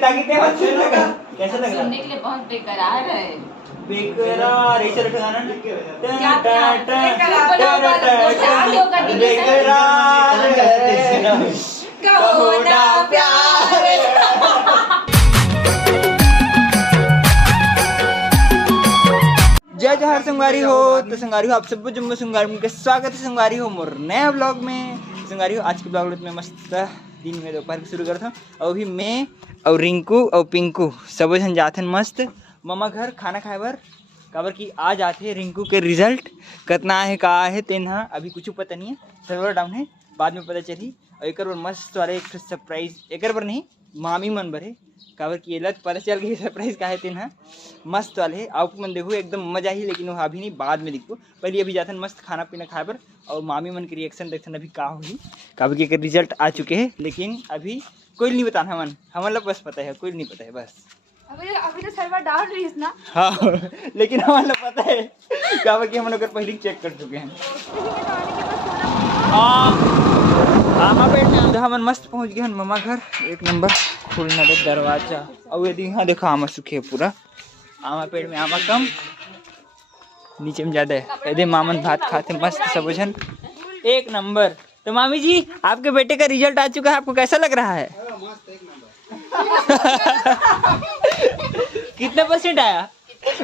ताकि कैसा लग रहा सुनने के लिए बहुत बेकरार है। बेकरार ऐसे लगाना ना जय जहर संगवारी हो। तो संगवारी हो आप सबको जम्मू संगवारी के स्वागत है। संगवारी हो मोर नया ब्लॉग में। संगवारी हो आज के ब्लॉग में मस्त दिन में दोपहर शुरू करता हूँ। और अभी मैं और रिंकू और पिंकू सब जन जाते हैं मस्त मामा घर खाना खाए बर। काबर की आज आते रिंकू के रिजल्ट कितना है का है तेना अभी कुछ पता नहीं है। सर्वर डाउन है बाद में पता चली। और एक बार मस्त वाले एक सरप्राइज एक बार नहीं मामी मन भरे काबर की लत पता चल गई सरप्राइज का है तेना मस्त वाले है। आप मन देखो एकदम मजा ही लेकिन वो अभी नहीं बाद में देखो। पहले अभी जाते हैं मस्त खाना पीना खाए पर। और मामी मन के रिएक्शन देखते अभी का होगी काबर की रिजल्ट आ चुके हैं लेकिन अभी कोई नहीं बताना हमन लोग बस पता है कोई नहीं पता है बस। अभी तो सर्वर डाउन रही है ना। हाँ लेकिन हमारे लोग पता है काबर की हम लोग पहले चेक कर चुके हैं। आमा पेट में हमन मस्त पहुंच गए मामा घर एक नंबर खुलना दे दरवाजा। और यदि यहाँ देखो आमा सूखे पूरा आमा पेड़ में आमा कम नीचे में ज्यादा है। यदि मामन भात खाते मस्त सब जन एक नंबर। तो मामी जी आपके बेटे का रिजल्ट आ चुका है आपको कैसा लग रहा है? कितने परसेंट आया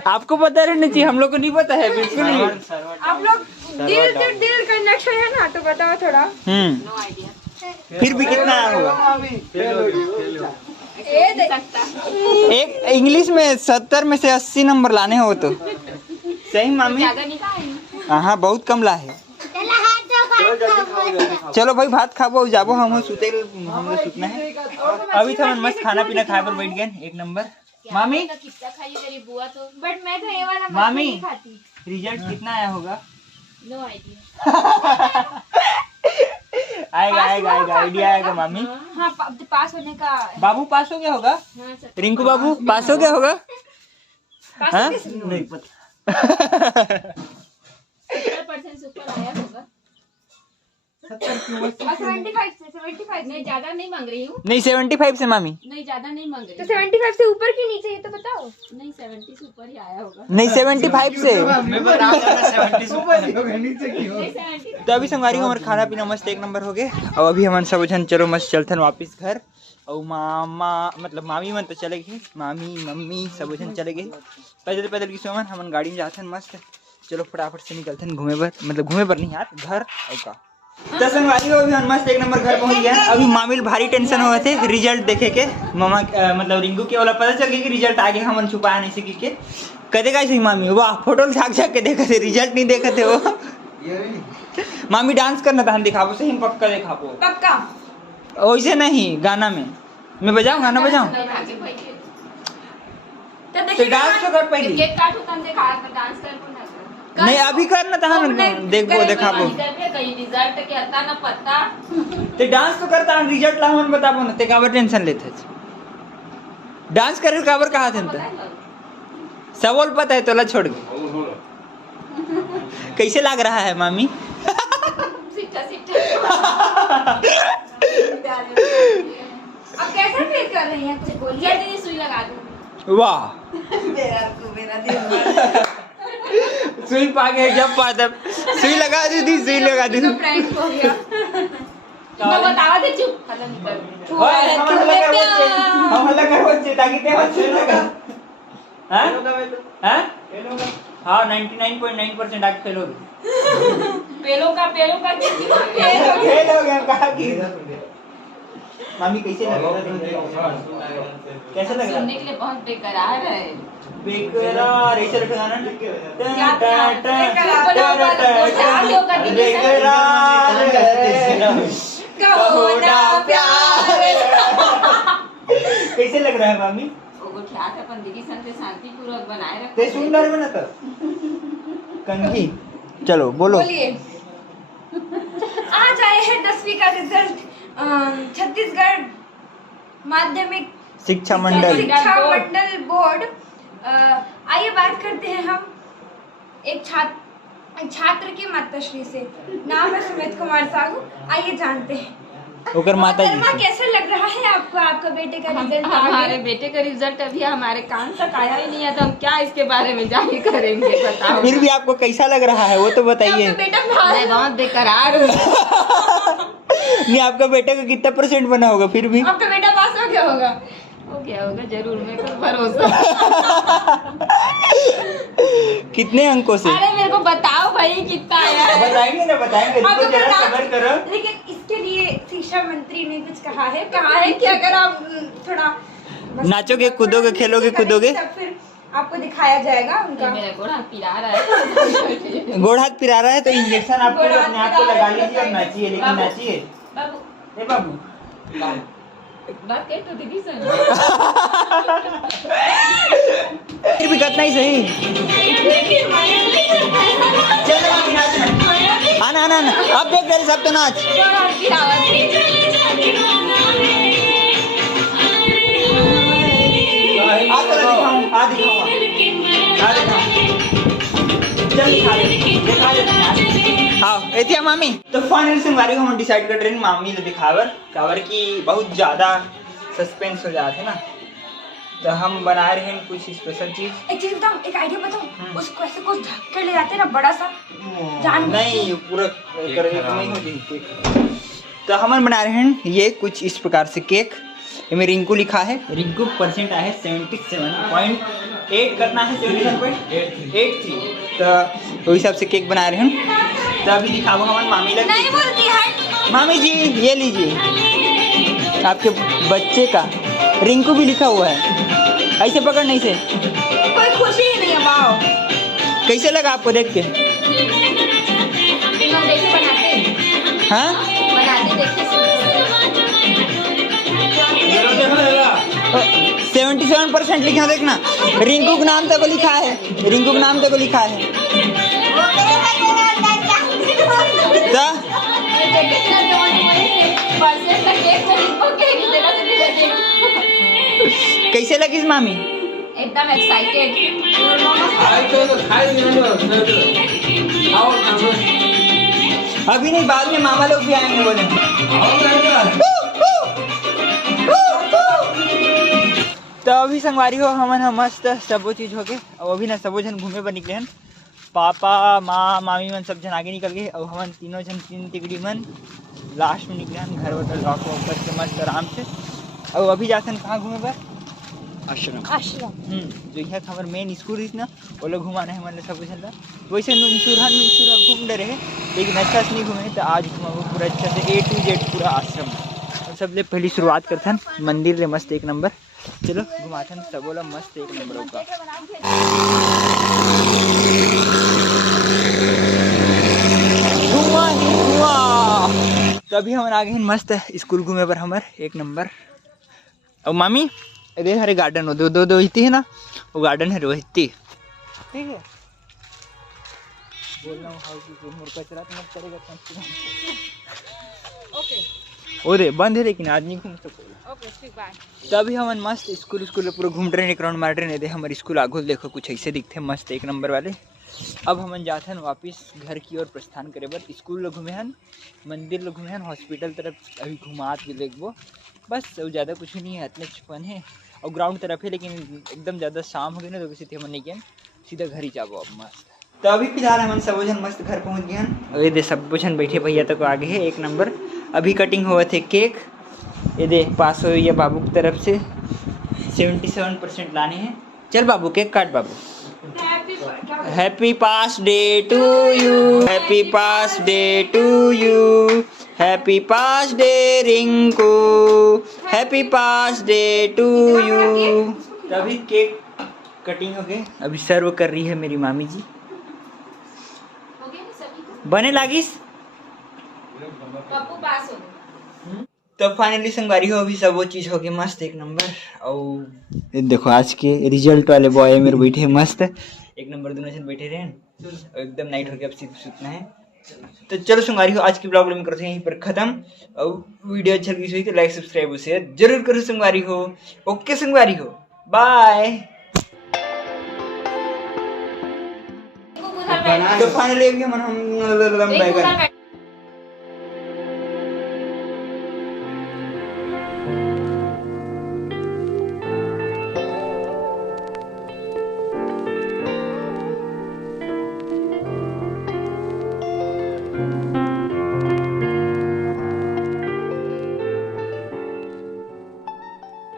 आपको पता रहना चाहिए हम लोग को नहीं पता है बिल्कुल नहीं। आप लोग दिल कनेक्शन है ना तो बताओ थोड़ा। फिर भी कितना आया होगा? एक इंग्लिश में 70 में से 80 नंबर लाने हो तो सही मामी। हाँ बहुत कम ला है। चलो भाई भात खाबो जाबो हम सुते हम लोग सुतना है। अभी तो हम मस्त खाना पीना खाए पर बैठ गए एक नंबर। मामी बट मैं तो ये वाला मामी नहीं खाती। रिजल्ट कितना आया होगा? No idea. आएगा आएगा आएगा आइडिया आएगा मामी। हाँ पास होने का। बाबू पास हो गया होगा? हाँ, रिंकू बाबू पास हो गया होगा? हाँ? नहीं पता। 70% से ऊपर आया होगा। 75 नहीं ज्यादा नहीं मांग रही हूँ। नहीं 75 से मामी नहीं ज्यादा नहीं मांग रही तो 75 से ऊपर की नीचे ये तो बताओ। नहीं 70 से ऊपर ही आया होगा। नहीं 75 से नहीं 70 तो अभी संगवारी हमारे खाना पीना मस्त एक नंबर हो गए। और अभी हमारे सब जन चलो मस्त चलते हैं वापिस घर। और मामा मतलब मामी मन तो चले गए मामी मम्मी सब जन चले गए पैदल पैदल की सोमन हम गाड़ी में जाते हैं मस्त। चलो फटाफट से निकलते हैं घूमे पर मतलब घूमे पर नहीं यार घर और का। तो संगवारी हो अभी हम मस्त एक नंबर घर पहुंच गया। अभी मामी भारी टेंशन हुए थे रिजल्ट देखे के मामा मतलब रिंकू के वाला पता चल गया कि रिजल्ट आ गया हम छुपाया नहीं सकी के कदे का सही मामी वाह फोटो झाक झाक के देखा थे रिजल्ट नहीं देखा थे वो। मामी डांस करना था हम दिखाबो सही पक्का दिखाबो पक्का वैसे नहीं गाना में मैं बजाऊं गाना बजाऊं तो डांस तो कर पहले केक काटू तन देखा डांस कर को ना नहीं अभी करना था हम देखो दिखाबो कहीं रिजल्ट के आता ना पता तो डांस तो करता हम रिजल्ट ला हम बताबो ना ते काबर टेंशन लेते डांस करे काबर कहा थे सवाल पता है तोला छोड़ के कैसे लग रहा है मामी? अब कैसा फील कर रही हैं कुछ बोलिए। दीदी सुई लगा दूं। वाह सुई पाके जब पाता सुई लगा दी सुई लगा दी। प्रैंक हो गया। तो बतावा दे चुप खत्म कर। ओए हम हल्ला कर बच्चे ताकि ते बच्चे लगा हैं हैं हां 99.9% आज फेल हो गए। पेलो का फेल हो गया कहा कि मामी कैसे लग रहा कैसे लग रहा? सुनने के लिए बहुत बेकरार है। बेकरार ऐसे लगाना ना कैसे लग रहा है मामी? वो क्या था जिंदगी संग शांति पूर्वक बनाए रखते ते सुंदर बना तो कंघी चलो बोलो। आज आए हैं 10वीं का रिजल्ट छत्तीसगढ़ माध्यमिक शिक्षा मंडल बोर्ड। आइए बात करते हैं हम एक छात्र के माताश्री से। नाम है सुमित कुमार साहू। आइए जानते हैं। ओकर माता जी मोहतरमा, से। कैसे लग रहा है आपको आपका बेटे का रिजल्ट आ हमारे गया? बेटे का रिजल्ट अभी हमारे कान तक आया ही नहीं है, तो हम क्या इसके बारे में जाहिर करेंगे, बताओ। फिर भी आपको कैसा लग रहा है वो तो बताइए। आपका बेटा मैं बहुत बेकरार हूँ। नहीं, आपका बेटा का कितना % बना होगा फिर भी? आपका बेटा पास हो गया होगा। हो गया होगा जरूर, मेरे को भरोसा। कितने अंकों से? अरे मेरे को बताओ भाई कितना आया है। बताएंगे ना, बताएंगे, आपको रुको जरा बता- सब्र करो। लेकिन इसके लिए शिक्षा मंत्री ने कुछ कहा है कि अगर आप थोड़ा नाचोगे, कूदोगे, खेलोगे, कूदोगे। तब फिर आपको दिखाया जाएगा उनका। मेरा गोड़ा पिला रहा है। गोड़ हाथ पिरा रहा है तो इंजेक्शन आपको गोड़ हाथ अपने आप को पिरा लगा रहा है, लीजिए और नाचिए, लेकिन बाबू। नाचिए। बाबू ए बाबू, बात कह तो दीदी से। फिर भी कितना ही सही। चल मामी, नाच ना। आना आना आना, अब देख तेरे सब तो नाच। गोड़ा पिलावत। आ तो दिखाऊं, आ दिखाऊं, आ दिखाऊं। चल दिखा दे, दिखा दे। हाँ, एतिया मामी। तो फाइनल से हमारी हम डिसाइड कर रहे हैं मामी ने दिखावर कावर की बहुत ज्यादा सस्पेंस हो जाते ना, तो हम बना रहे हैं कुछ स्पेशल चीज। एक चीज बताऊं, एक आइडिया बताऊं, उसको ऐसे कुछ ढक कर ले जाते हैं ना, बड़ा सा जान नहीं, पूरा करके तो नहीं होगी केक। तो हम बना रहे हैं ये कुछ इस प्रकार से केक। इसमें रिंकू लिखा है, रिंकू % आया है 77.8 करना है, 77.83। तो उस हिसाब से केक बना रहे हैं। तो अभी दिखाओ हमारे मामी लग। नहीं बोलती है। मामी जी ये लीजिए आपके बच्चे का, रिंकू भी लिखा हुआ है। ऐसे पकड़ नहीं से, कोई खुशी ही नहीं है। वाओ, कैसे लगा आपको देख के? हम देखिए बनाते हाँ, बनाते देखिए। 77% लिखा देखना। रिंकू के नाम तक को लिखा है, रिंकू के नाम तक को लिखा है। तो कैसे लगी मामी? एकदम एक्साइटेड। अभी नहीं, बाद में मामा लोग भी आएंगे बोले। तो अभी संगवारी हो हमन हम मस्त सबो चीज हो गए, और अभी ना सबो जन घूमे पर निकले हन। पापा माँ मामी मन सब जन आगे निकल गए, और हमन तीनों जन तीन तिगड़ी मन लास्ट में निकले हन घर वर लॉक वॉक करके मस्त आराम से। और अभी जाते हैं कहाँ घूमे पर? आश्रम। जो यहाँ हमारे मेन स्कूल है ना, वो लोग घुमाना है मतलब सब जन। वैसे नुनसुरहन घूम डरे है, लेकिन अच्छा से नहीं घूमे, तो आज घुमाओ पूरा अच्छा से A to Z पूरा आश्रम। और सबसे पहली शुरुआत करते हैं मंदिर ले, मस्त 1 नंबर। चलो घुमाते हैं सब बोला मस्त 1 नंबर होगा। धुआं ही धुआं। तो अभी हम आगे मस्त स्कूल घूमे पर हमारे 1 नंबर। और मामी अरे हरे गार्डन हो दो इतनी है ना, वो गार्डन है रोहित, ठीक है। बोल रहा हूँ हाउ की मुर्गा चला तो मत करेगा कम से कम। ओके ओरे बंद है, लेकिन आज नहीं घूम सकते। ओके ठीक बाय। तभी हम मस्त स्कूल पूरा घूम रहे हैं, राउंड मार रहे थे। हमारे स्कूल आगो देखो कुछ ऐसे दिखते मस्त 1 नंबर वाले। अब हम जाते हैं वापस घर की ओर प्रस्थान करे बर। स्कूल लोग घूमे हैं, मंदिर लोग घूमे हैं, हॉस्पिटल तरफ अभी घुमात भी देखबो, बस ज़्यादा कुछ नहीं है, इतने छुपन है। और ग्राउंड तरफ है, लेकिन एकदम ज़्यादा शाम हो गई ना, तो वैसे थे हम नहीं गए, सीधा घर ही जाबो अब मस्त। तो अभी फिलहाल हम सब जन मस्त घर पहुंच गए हैं। और ये दे सब जन बैठे भैया तक आगे है 1 नंबर। अभी कटिंग हुआ थे केक, ये दे पास हो या बाबू की तरफ से 77% लाने हैं। चल बाबू केक काट बाबू। Happy birthday to you, happy birthday to you, happy birthday Rinku, happy birthday to you. तभी केक कटिंग हो गए, अभी सर्व कर रही है मेरी मामी जी। हो गया ना सभी को? बने लागिस पप्पू पास हो गए। तो फाइनली संगवारी हो, अभी सब वो चीज़ हो गई मस्त 1 नंबर। और ये देखो आज के रिजल्ट वाले बॉय मेरे बैठे मस्त 1 नंबर, दोनों जन बैठे रहे और एकदम नाइट हो गया, अब सिर्फ सुतना है। तो चलो संगवारी हो, आज की ब्लॉग में करते हैं यहीं पर खत्म। और वीडियो अच्छा लगी तो लाइक सब्सक्राइब और शेयर जरूर करो संगवारी हो। ओके संगवारी हो, बाय। तो फाइनली हम